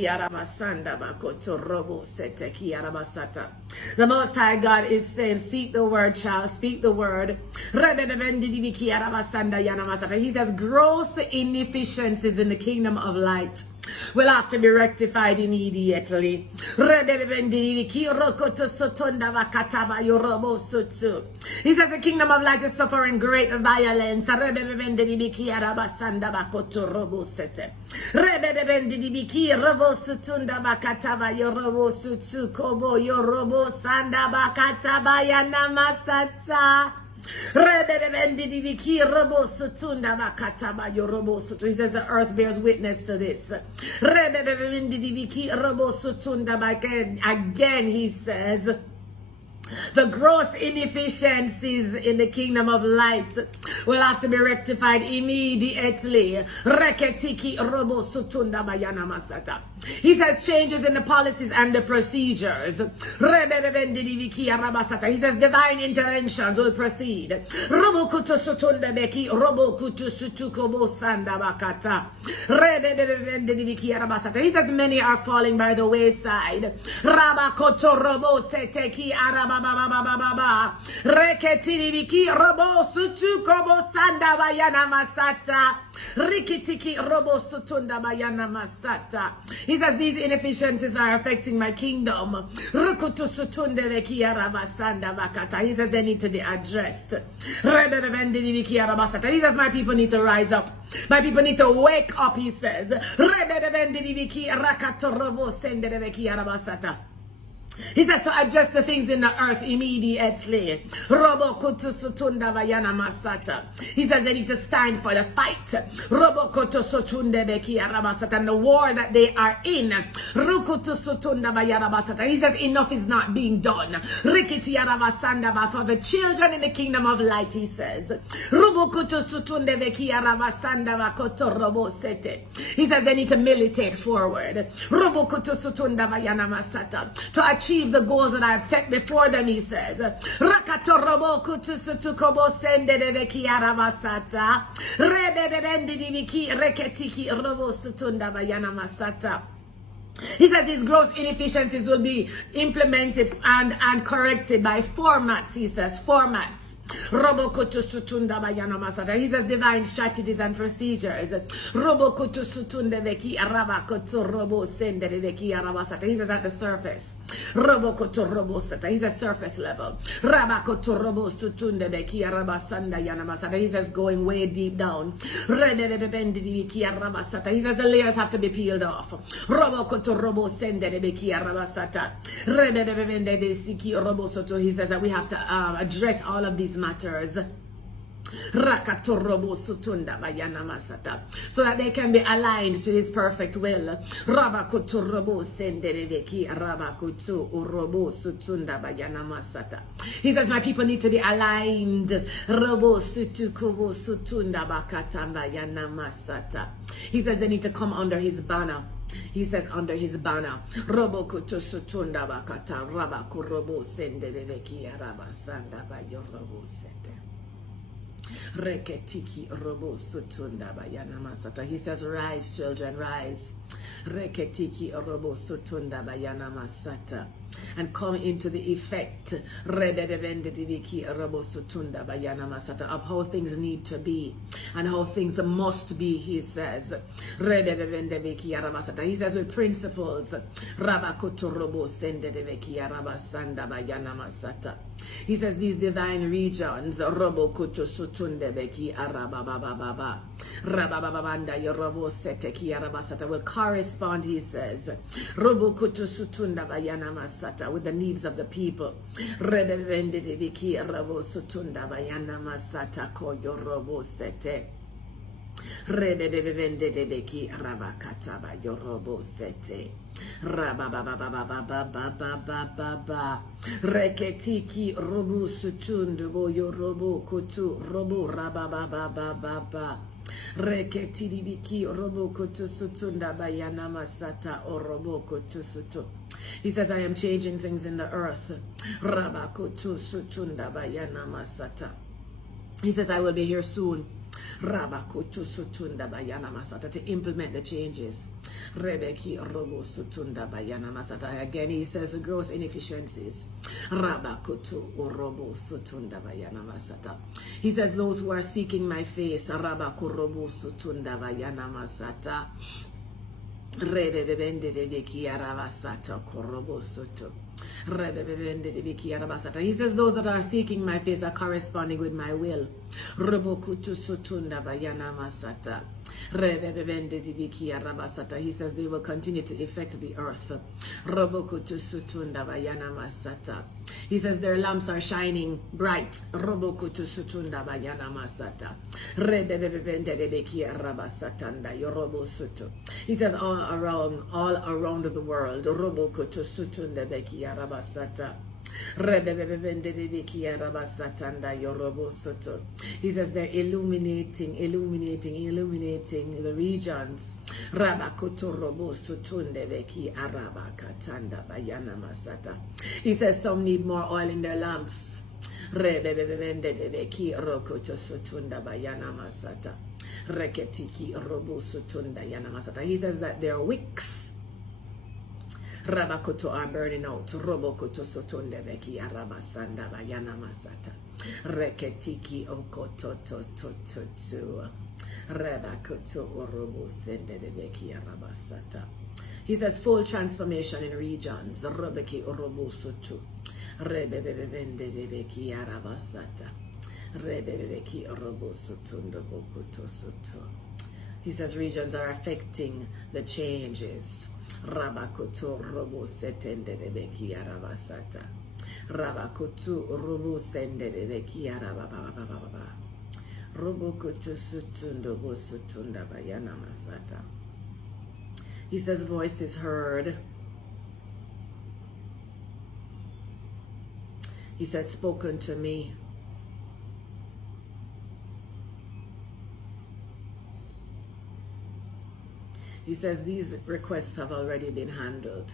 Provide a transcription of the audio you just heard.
The Most High God is saying, speak the word, child, speak the word. He says, gross inefficiencies in the kingdom of light will have to be rectified immediately. He says the kingdom of light is suffering great violence. Sutunda bakataba yorobo sutu kobo yorobo sanda bakataba yanamasata. He says the earth bears witness to this. Again, he says the gross inefficiencies in the kingdom of light will have to be rectified immediately. He says changes in the policies and the procedures. He says divine interventions will proceed. He says many are falling by the wayside. Reketiki robo sutu kobo sanda bayana masata. Rikitiki robo sutunda bayana masata. He says these inefficiencies are affecting my kingdom. Rukutu sutunde vekia rabasanda bakata. He says they need to be addressed. He says my people need to rise up. My people need to wake up, he says. He says to adjust the things in the earth immediately. He says they need to stand for the fight. And the war that they are in. He says enough is not being done. For the children in the kingdom of light, he says. He says they need to militate forward. To achieve the goals that I've set before them, he says. He says these gross inefficiencies will be implemented and corrected by formats, he says, formats. He says divine strategies and procedures. He says at the surface. He says surface level. He says going way deep down. He says the layers have to be peeled off. He says that we have to address all of these matters so that they can be aligned to his perfect will. He says my people need to be aligned. He says they need to come under his banner. He says under his banner. Reketiki robo sutunda bayana masata. He says, rise, children, rise. Reketiki robo sutunda bayana masata. And come into the effect of how things need to be and how things must be, he says. He says with principles. He says these divine regions will correspond, he says, with the needs of the people. Reketiki robo sutundu boyo robo kutu robo rabababababa. Reketi biki robo kutu sutunda bayana masata o robo kutu sutu. He says, I am changing things in the earth. Rabakutu sutunda bayana masata. He says, I will be here soon. Rabakutu Sutunda Bayana Masata, to implement the changes. Rebeki Robo Sutunda Bayana Masata. Again, he says gross inefficiencies. Rabakutu Robo Sutunda Bayana Masata. He says those who are seeking my face. Rabakurobo Sutunda Bayana Masata. Rebebende de Bekiara Masata Korobo Sutu. He says those that are seeking my face are corresponding with my will. He says they will continue to affect the earth. He says their lamps are shining bright. He says all around the world. He says they're illuminating the regions. He says some need more oil in their lamps. He says that their wicks Rabakoto are burning out. Robokoto sotonde beki arabasanda bayana masata. Reketiki okoto to Rabakoto orobo sende beki arabasata. He says full transformation in regions. Robeki orobo soto. Rebebebende beki arabasata. Rebebeki orobo sotondo bokoto soto. He says regions are affecting the changes. Rabakoto robo setende rebeki arabasata. Rabakoto robo sende rebeki arababa. Robokoto sutundo bo sutunda bayana masata. He says voice is heard. He says spoken to me. He says these requests have already been handled.